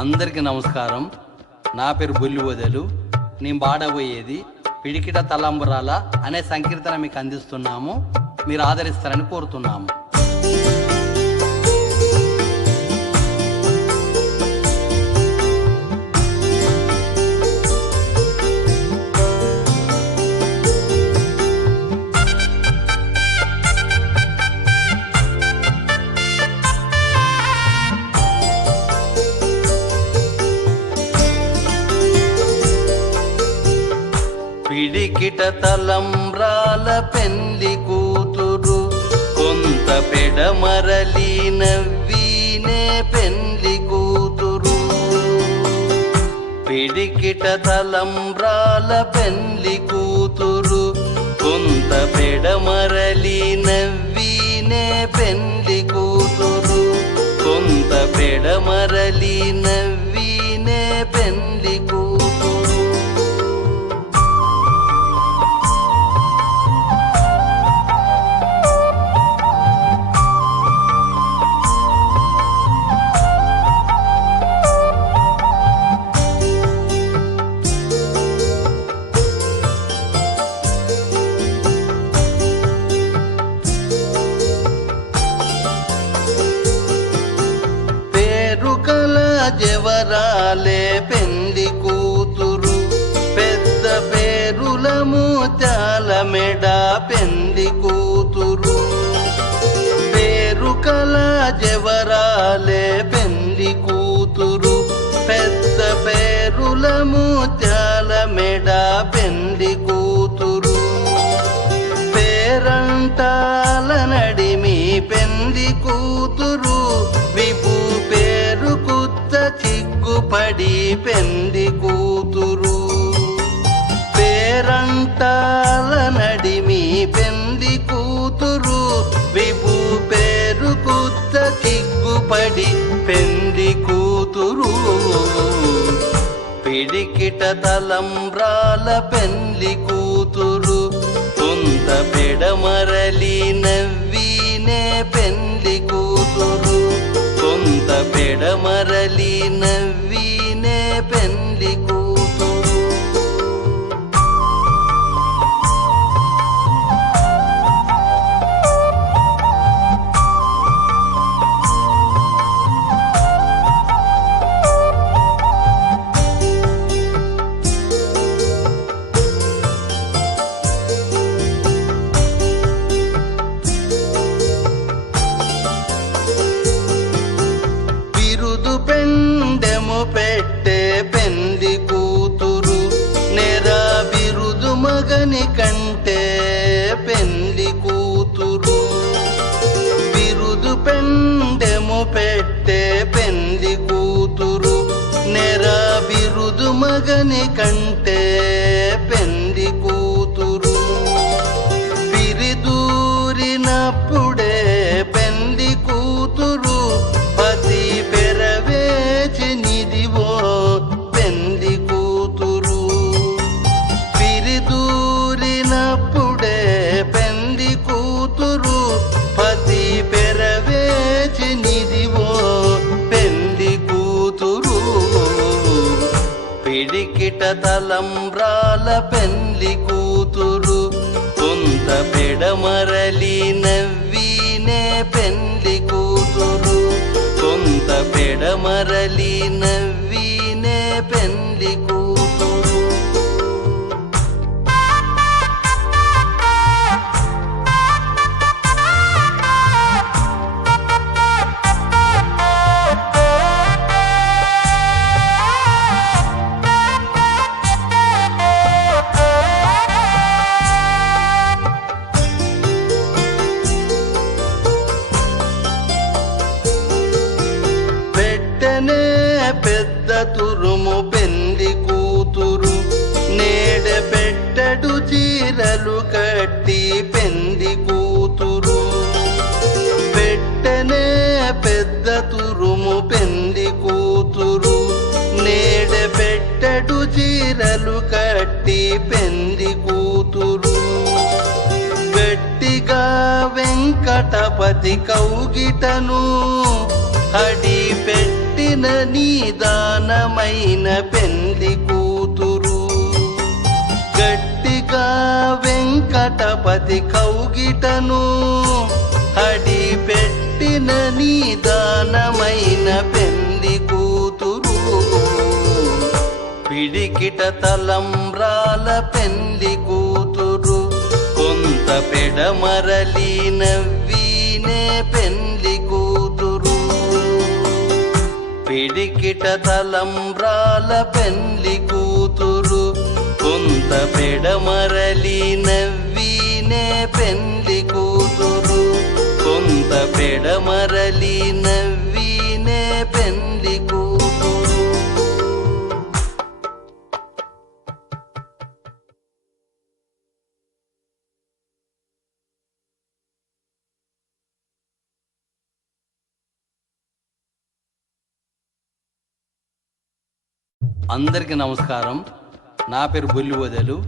అందరికీ నమస్కారం. నా పేరు బొల్లి వదలు. నేను పాడబోయేది పిడికిట తలంబరాల అనే సంకీర్తన మీకు అందిస్తున్నాము. మీరు ఆదరిస్తారని కోరుతున్నాము. పిడికిట తలంబ్రాల పెళ్లి కూతురు, కొంత పెడమరలి నవ్వీనే పెళ్లి కూతురు. పిడికిట తలంబ్రాల పెళ్లి కూతురు, కొంత పెడమరలి నవ్వీనే పెళ్లి కూతురు. కొంత పెడమరలి నవ్వీనే పెళ్లి కూతురు. జవరాలే పెళ్లి కూతురు, పెద్ద పేరుల ముత్యాల మెడ పెళ్లి కూతురు. పేరు కల జవరాలే పెళ్లి కూతురు, పెద్ద పేరుల ముత్యాల మెడ పెళ్లి కూతురు. పేరంటాల నడిమి పెళ్లి కూతురు, విపు పేరుకు చిగ్గుపడి పెళ్లి కూతురు. పేరంటాల నడిమి పెళ్లి కూతురు, విభు పేరు కుత్త చిగ్గుపడి పెళ్లి కూతురు. పిడికిట తలంబ్రాల పెళ్లి కూతురు, కొంత పెడమరలి నవ్వీనే పెళ్లి కూతురు. కొంత పెడమరలి నవ్వీనే పెళ్లి కూతురు. పెట్టే పెళ్లి కూతురు, నెరా బిరుదు మగని కంటే పెళ్లి కూతురు. బిరుదు పెండెము పెట్టే పెళ్లి కూతురు, నెరా బిరుదు మగని కంటే పెళ్లి కూతురు. పిరిదూరినప్పుడే పెళ్లి కూతురు, పతి పెరవేచి నిదివో పెళ్లి కూతురు. పిరిదూరినప్పుడే పెళ్లి కూతురు, పతి పెరవేచి నిదివో పెళ్లి కూతురు. పిడికిట తలంబ్రాల పెళ్లి కూతురు, కొంత పెడమరలి నవ్వీనే పెళ్లి కూతురు. కొంత పెడమరలి నవ్వీనే పెళ్లి కూతురు. పెద్ద తురుము పెళ్లి కూతురు, నేడ పెట్టడు చీరలు కట్టి పెళ్లి కూతురు. పెట్టనే పెద్ద తురుము పెళ్లి కూతురు, నేడ పెట్టడు చీరలు కట్టి పెళ్లి కూతురు. గట్టిగా వెంకటపతి కౌగిటను అడి పెట్టి పెట్టిన నిదానమైన పెళ్లి కూతురు గట్టిగా వెంకటపతి కౌగిటను అడి పెట్టిన నిదానమైన పెళ్లి కూతురు పిడికిట తలంబ్రాల పెళ్లి కూతురు కొంత పెడమరలి నవ్వీనే పెళ్లి కూతురు పిడికిట తలంబ్రాల పెళ్లి కూతురు కొంత పెడమరలి నవ్వీనే పెళ్లి కూతురు కొంత పెడమరలి నవ్వీనే పెళ్లి కూతురు. అందరికీ నమస్కారం. నా పేరు బొల్లి వదలు.